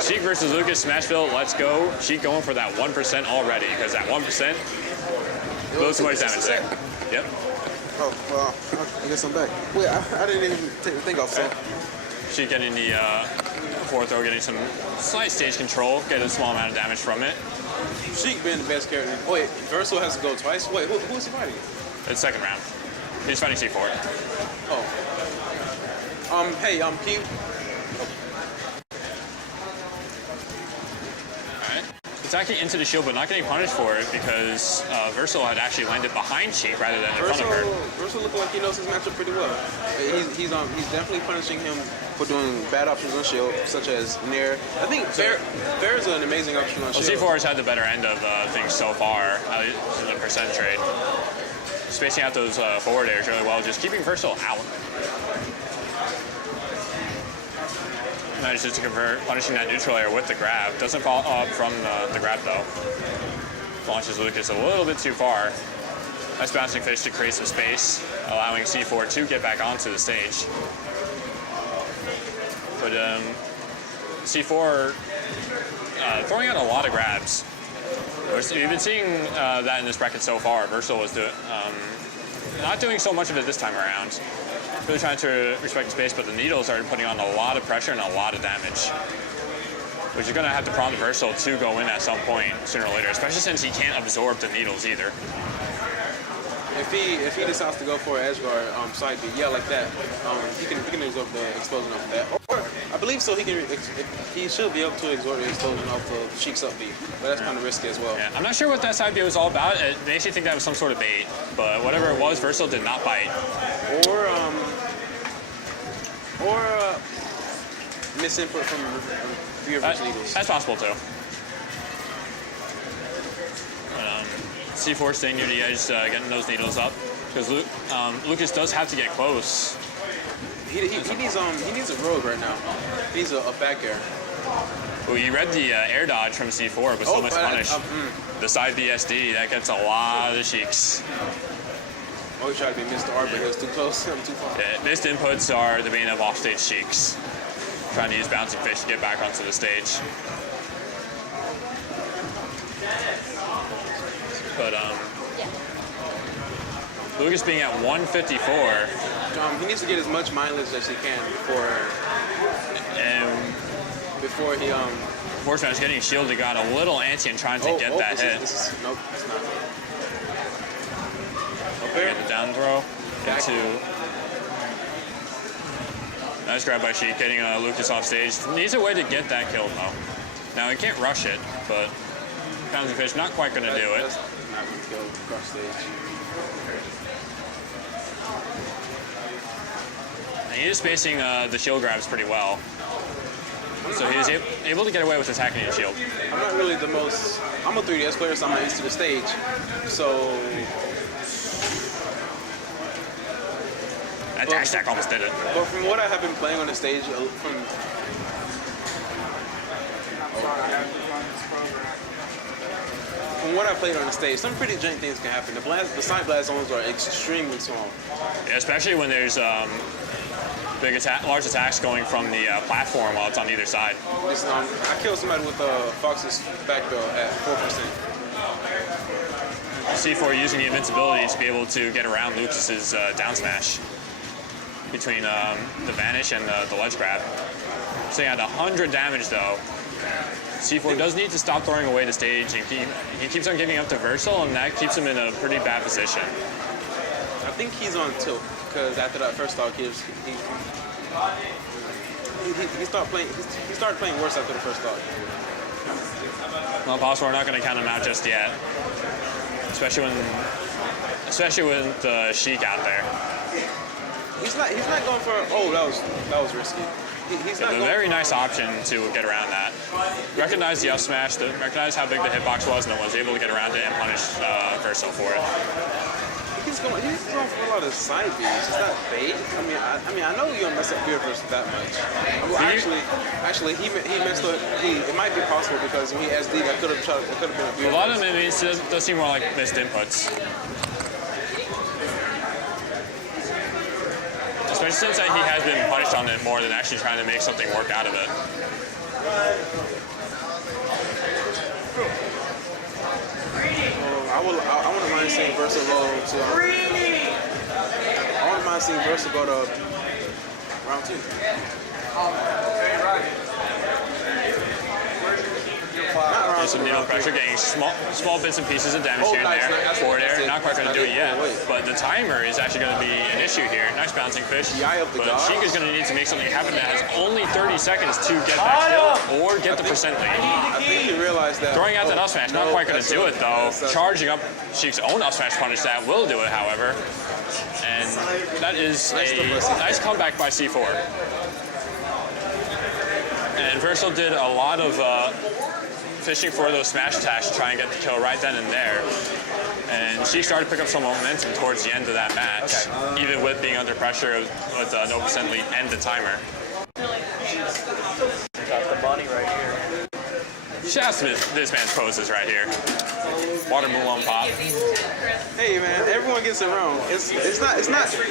Sheik versus Lucas, Smashville, let's go. Sheik going for that 1% already, because that 1% blows too much damage there. Yep. Oh, well, I guess I'm back. Wait, I didn't even take the thing off, so. Sheik getting the forward throw, getting some slight stage control, getting a small amount of damage from it. Sheik being the best character. Wait, Versil has to go twice? Wait, who is he fighting? It's second round. He's fighting C4. Oh. Hey, can you... Alright. Attacking into the shield, but not getting punished for it because Versil had actually landed behind Sheik rather than in front of her. Versil looking like he knows his matchup pretty well. He's definitely punishing him for doing bad options on shield, such as Nair. I think Fair is an amazing option on shield. C4 has had the better end of things so far, at least in the percent trade. Spacing out those forward airs really well, just keeping Versil out. Manages to convert, punishing that neutral air with the grab. Doesn't fall up from the grab though. Launches Lucas a little bit too far. Nice bouncing fish to create some space, allowing C4 to get back onto the stage. But C4 throwing out a lot of grabs. We've been seeing that in this bracket so far. Versil was not doing so much of it this time around. Really trying to respect the space, but the needles are putting on a lot of pressure and a lot of damage, which is going to have to prompt Versil to go in at some point sooner or later, especially since he can't absorb the needles either. If he decides to go for an edge guard side B, yeah, like that, he can absorb the explosion off of that. Or I believe so. He should be able to absorb the explosion off the Sheik's up B, but that's kind of risky as well. Yeah, I'm not sure what that side B was all about. It makes you think that was some sort of bait, but whatever it was, Versil did not bite. Or misinput from viewer versus needles. That's possible too. C4 staying near the edge, getting those needles up, because Lucas does have to get close. He needs a rogue right now. He needs a back air. Well, you read the air dodge from C4, but so much punish. The side BSD, that gets a lot of Sheiks. Oh, he tried to be Mr. R, but he was too close. I'm too far. Yeah, missed inputs are the bane of offstage Sheiks. Trying to use bouncing fish to get back onto the stage. But Lucas being at 154. He needs to get as much mileage as he can before he Force getting shielded, got a little antsy and trying to get that hit. Nope, it's not. Get the down throw into. Nice grab by Sheik, getting Lucas off stage. Needs a way to get that kill though. Now he can't rush it, but bouncing fish not quite going to do it. That's not going to kill across stage. And he is spacing the shield grabs pretty well. So he's able to get away with attacking the shield. I'm not really I'm a 3DS player, so I'm not used to the stage. So... That dash attack almost did it. But from what I have been playing on the stage, from what I played on the stage, some pretty jank things can happen. The side blast zones are extremely small. Yeah, especially when there's large attacks going from the platform while it's on either side. I killed somebody with Fox's back throw at 4%. C4 using the invincibility to be able to get around Lucas's down smash between the vanish and the ledge grab. So he had 100 damage though. C4 does need to stop throwing away the stage, and he keeps on giving up to Versil, and that keeps him in a pretty bad position. I think he's on tilt, because after that first stock, he started playing worse after the first stock. Well, possible we're not going to count him out just yet, especially with Sheik out there. He's not going for. Oh, that was risky. He's not a very nice option to get around that. Recognize the up smash, recognize how big the hitbox was, and then was able to get around it and punish Versil for it. He's going for a lot of side Bs. It's not bait. I mean, I know you're gonna mess up Versil that much. Well, actually, he messed up. It might be possible because when he SD, that could have been a lot of them, it does seem more like missed inputs. Especially since he has been punished on it more than actually trying to make something work out of it. Versil go to. I wouldn't mind seeing Versil go to round 2. There's some needle pressure, getting small bits and pieces of damage here and there. Forward air, not quite going to do it yet. But the timer is actually going to be an issue here. Nice bouncing fish. But Sheik is going to need to make something happen that has only 30 seconds to get that kill or get the percent lead. I think he realized that. Throwing out that up smash, not quite going to do it though. Charging up Sheik's own up smash punish, that will do it, however. And that is a nice comeback by C4. And Versil did a lot of fishing for those smash attacks to try and get the kill right then and there. And she started to pick up some momentum towards the end of that match, even with being under pressure with no percent lead and the timer. Got the money right here. Shouts to this man's poses right here. Watermelon pop. Hey man, everyone gets it wrong. It's not.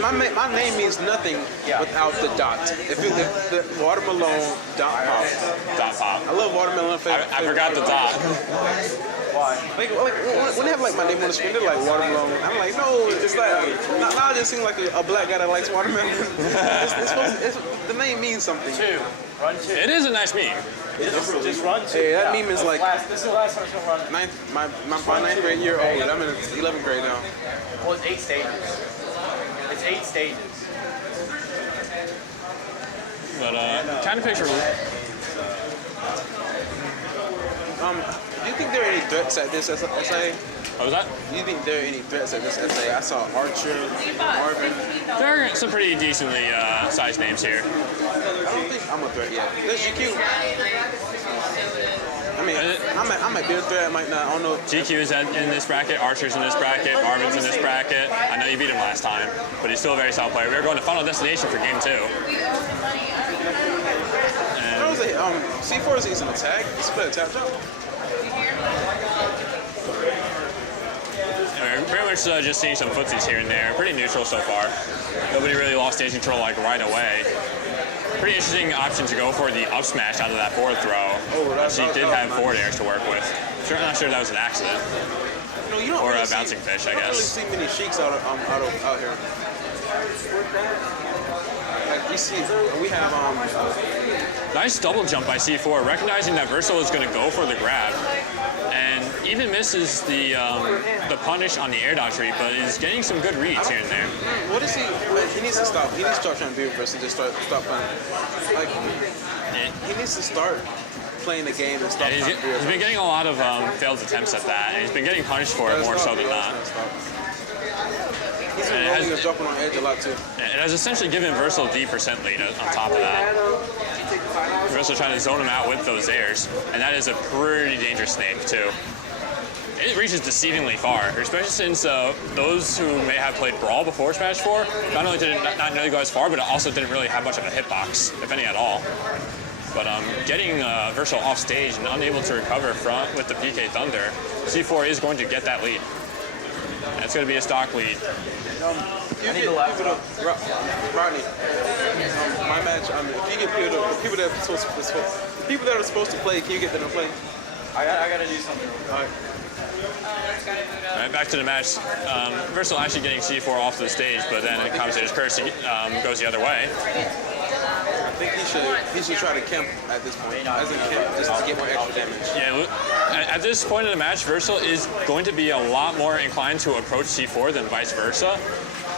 My name means nothing without the dot. If the watermelon dot pop. Dot pop. I love watermelon. I forgot the dot. Why? Like when they have like my name on the screen, they're like watermelon. I'm like, no, it's like now it just seems like a black guy that likes watermelon. The name means something. Run 2. It is a nice meme. Just run 2. Hey, that meme is like This is the last time I'm going to run. my 9th grade year old. I'm in 11th grade now. Well, it's 8 stages. It's 8 stages. But kind of picture. Do you think there are any threats at this SA? What was that? Do you think there are any threats at this SA? I saw Archer, Marvin. There are some pretty decently sized names here. I don't think I'm a threat yet. There's GQ. I mean, I might be a threat, I might not. I don't know. GQ is in this bracket, Archer's in this bracket, Marvin's in this bracket. I know you beat him last time, but he's still a very solid player. We're going to Final Destination for game 2. C4 is using attack. He's playing attack jump. We're pretty much just seeing some footsies here and there. Pretty neutral so far. Nobody really lost stage control like right away. Pretty interesting option to go for the up smash out of that forward throw. She did have forward airs to work with. I'm not sure that was an accident. You don't or really a bouncing fish, I You don't really guess. see many Sheiks out here. Like you see, we have Nice double jump by C4, recognizing that Versil is going to go for the grab. And even misses the punish on the air dodge read, but is getting some good reads here and there. What is he? He needs to stop. He needs to start trying to be with Versil. Just stop playing. Like he needs to start playing the game and stop. He's been getting a lot of failed attempts at that, and he's been getting punished for it more so than not. He's been rolling and jumping on edge a lot too. It has essentially given Versil the percent lead on top of that. Versil trying to zone him out with those airs, and that is a pretty dangerous snake too. It reaches deceivingly far, especially since those who may have played Brawl before Smash 4 not only did it not really go as far, but it also didn't really have much of a hitbox, if any at all. But getting Versil off stage and unable to recover with the PK Thunder, C4 is going to get that lead. That's going to be a stock lead. Rodney, my match. If you get people that are supposed to play, can you get them to play? I gotta do something. All right. All right, back to the match. Versil actually getting C4 off the stage, but then the commentator's curse goes the other way. I think he should try to camp at this point. As in camp, just to get more extra damage. Yeah, at this point in the match, Versil is going to be a lot more inclined to approach C4 than vice versa,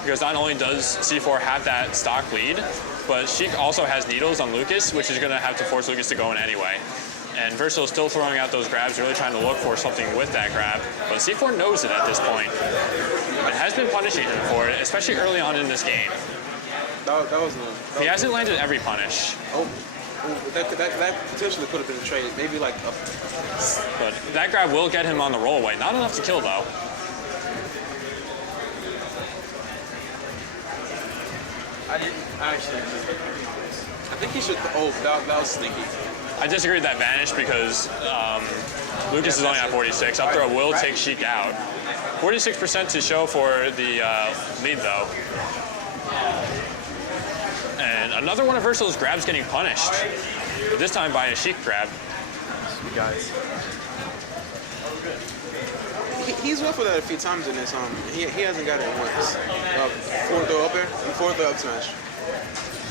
because not only does C4 have that stock lead, but Sheik also has needles on Lucas, which is going to have to force Lucas to go in anyway. And Versil is still throwing out those grabs, really trying to look for something with that grab. But C4 knows it at this point. It has been punishing him for it, especially early on in this game. He hasn't landed every punish. That potentially could have been a trade. Maybe like a... But that grab will get him on the rollaway. Not enough to kill, though. I didn't actually. I think he should... Oh, that was sneaky. I disagree with that vanish because Lucas is only at 46. Up throw will take Sheik out. 46% to show for the lead, though. And another one of Versil's grabs getting punished. This time by a Sheik grab. Guys. he's went for that a few times in this. He hasn't got it once. Forward throw up there, forward throw up smash.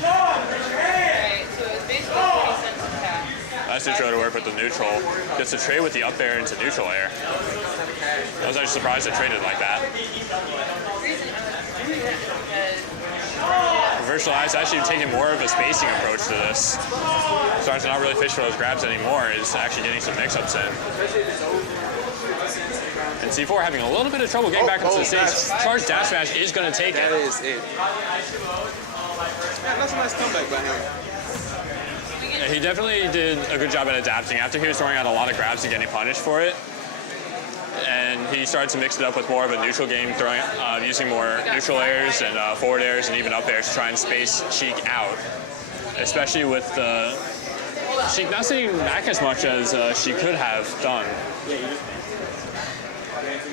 Right, so it's basically 40 cents a pack. Nice neutral to work with the neutral. Gets to trade with the up air into neutral air. I was actually surprised it traded like that. The reason I'm doing that is Versil is actually taking more of a spacing approach to this. Starting to not really fish for those grabs anymore, is actually getting some mix-ups in. And C4 having a little bit of trouble getting back up to the stage. Charge dash smash is going to take That it. is it. Yeah, that's a nice comeback by him. Yeah, he definitely did a good job at adapting. After he was throwing out a lot of grabs and getting punished for it, and he started to mix it up with more of a neutral game, using more neutral airs and forward airs and even up airs to try and space Sheik out. Especially with Sheik not sitting back as much as she could have done.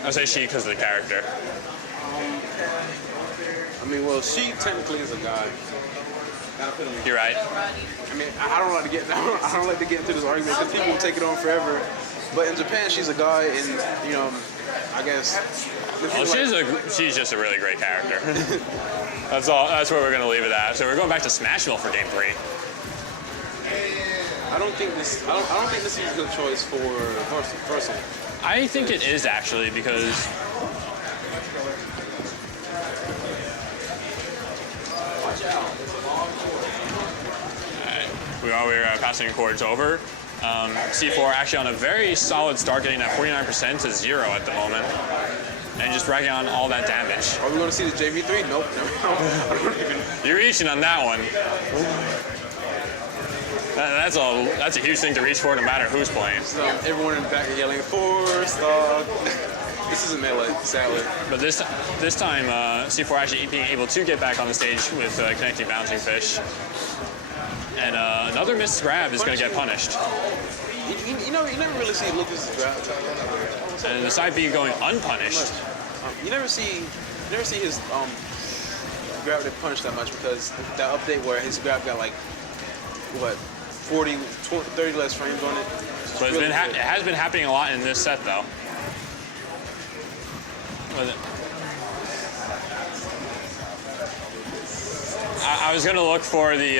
I say she because of the character. I mean, well, she technically is a guy. You're right. I mean, I don't like to get I don't like to get into this argument because people will take it on forever. But in Japan, she's a guy, and you know, I guess. Well, she's just a really great character. That's all. That's where we're gonna leave it at. So we're going back to Smashville for Game 3. I don't think this is a good choice for Versil. I think it is actually because. We're passing chords over. C4 actually on a very solid start, getting that 49% to 0 at the moment, and just racking on all that damage. Are we going to see the JV3? Nope. I don't even. You're reaching on that one. That's a huge thing to reach for, no matter who's playing. So everyone in the back yelling for stock. This isn't melee, sadly. But this time, C4 actually being able to get back on the stage with connecting bouncing fish. And another missed grab is going to get punished. You never really see Lucas grab. And the side B going unpunished. You never see his grab get punished that much because that update where his grab got like what 40, 30 less frames on it. But it has been happening a lot in this set though. I was going to look for the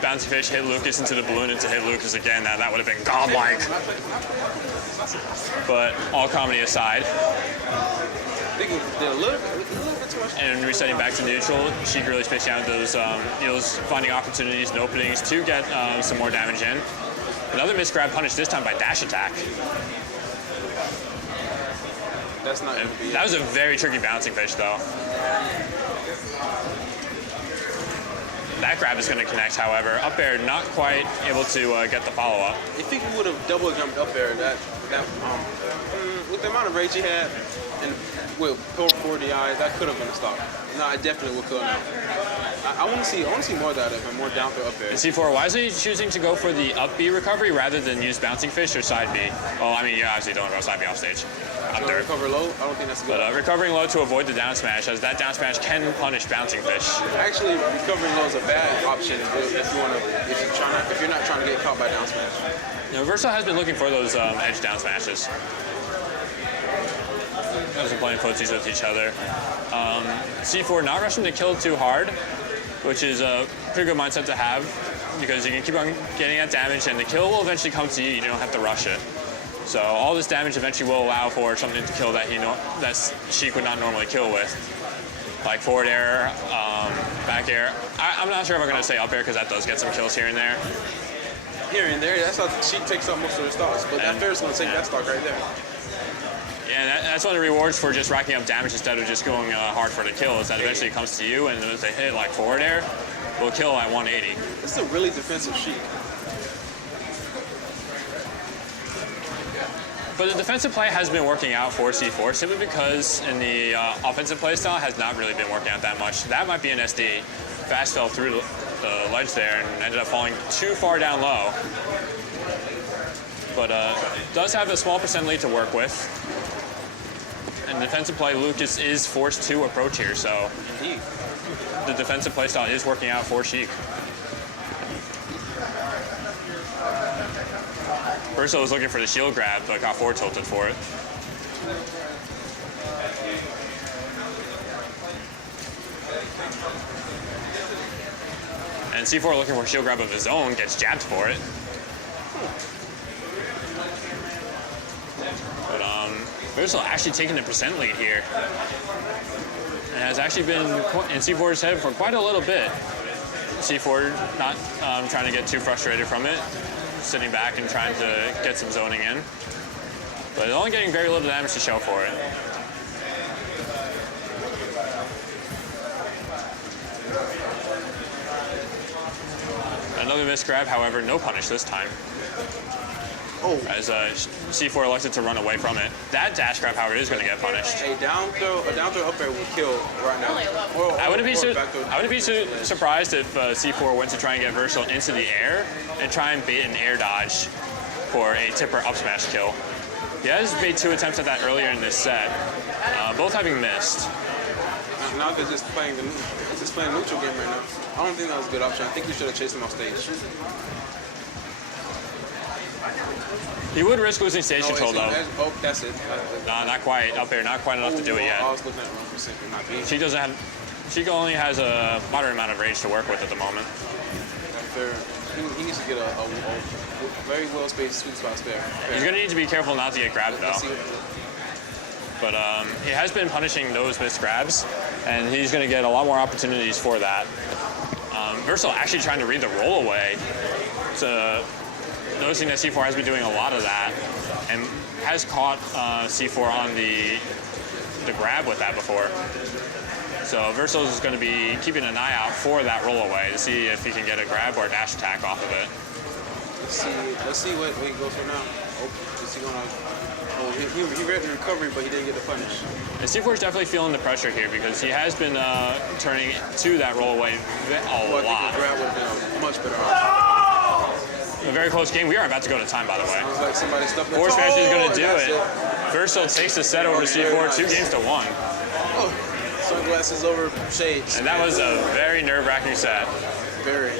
bouncy fish hit Lucas into the balloon and to hit Lucas again. Now that would have been godlike. But all comedy aside. And resetting back to neutral, Sheik really spacing out those deals, finding opportunities and openings to get some more damage in. Another missed grab punish, this time by dash attack. That's not going to be That was a very tricky bouncing fish though. That grab is going to connect, however. Up air not quite able to get the follow-up. I think he would have double jumped up there. With the amount of rage he had and with 4 DI, that could have been a stop. No, I definitely would kill now. I want to see more of that and more down throw up air. And C4, why is he choosing to go for the up B recovery rather than use bouncing fish or side B? Well, I mean, you obviously don't go side B off stage. Up there. Recover low? I don't think that's good. But recovering low to avoid the down smash, as that down smash can punish bouncing fish. Actually, recovering low is a bad option if you're not trying to get caught by down smash. You know, Versil has been looking for those edge down smashes. Has been playing footsies with each other. C4 not rushing to kill too hard, which is a pretty good mindset to have because you can keep on getting that damage and the kill will eventually come to you. You don't have to rush it. So all this damage eventually will allow for something to kill that Sheik would not normally kill with, like forward air, back air. I'm not sure if I'm going to say up air because that does get some kills here and there. Here and there, that's how Sheik takes up most of her stocks, but that fair is going to take that stock right there. Yeah, that's one of the rewards for just racking up damage instead of just going hard for the kill is that eventually it comes to you, and if they hit like forward air, will kill at 180. This is a really defensive Sheik. But the defensive play has been working out for C4 simply because in the offensive play style has not really been working out that much. That might be an SD. Fast fell through the ledge there and ended up falling too far down low. But does have a small percent lead to work with. And defensive play, Lucas is forced to approach here, so Indeed. The defensive play style is working out for Sheik. Versil was looking for the shield grab, but got forward tilted for it. And C4 looking for a shield grab of his own, gets jabbed for it. But Versil actually taking the percent lead here. And has actually been in C4's head for quite a little bit. C4 not trying to get too frustrated from it, sitting back and trying to get some zoning in. But only getting very little damage to show for it. Another missed grab, however, no punish this time. Oh, As C4 elected to run away from it. That dash grab, however, is going to get punished. a down throw up air would kill right now. I wouldn't be surprised if C4 went to try and get Versil into the air and try and bait an air dodge for a tipper up smash kill. He has made 2 attempts at that earlier in this set, both having missed. Now they're just playing neutral game right now. I don't think that was a good option. I think you should have chased him off stage. He would risk losing stage control though. Oh, that's it. Nah, not quite up there, not quite enough to do it yet. I was looking at 1%, not me. She doesn't have. She only has a moderate amount of rage to work with at the moment. He needs to get a very well spaced sweet spot spare. He's gonna need to be careful not to get grabbed though. But he has been punishing those missed grabs, and he's going to get a lot more opportunities for that. Versil actually trying to read the roll away. So noticing that C4 has been doing a lot of that, and has caught C4 on the grab with that before. So Versil is going to be keeping an eye out for that roll away to see if he can get a grab or a dash attack off of it. Let's see what he goes for now. Oh, is he gonna? Oh, he read the recovery, but he didn't get the punish. And C4 is definitely feeling the pressure here because he has been turning to that roll away a lot. I think the grab would have been a much better option. A very close game. We are about to go to time, by the way. Sounds like somebody stuffed the Force Smash is going to do that's it. Versil takes the set over C4, 2 games to 1. Oh, sunglasses over shades. And that was a very nerve-wracking set. Very.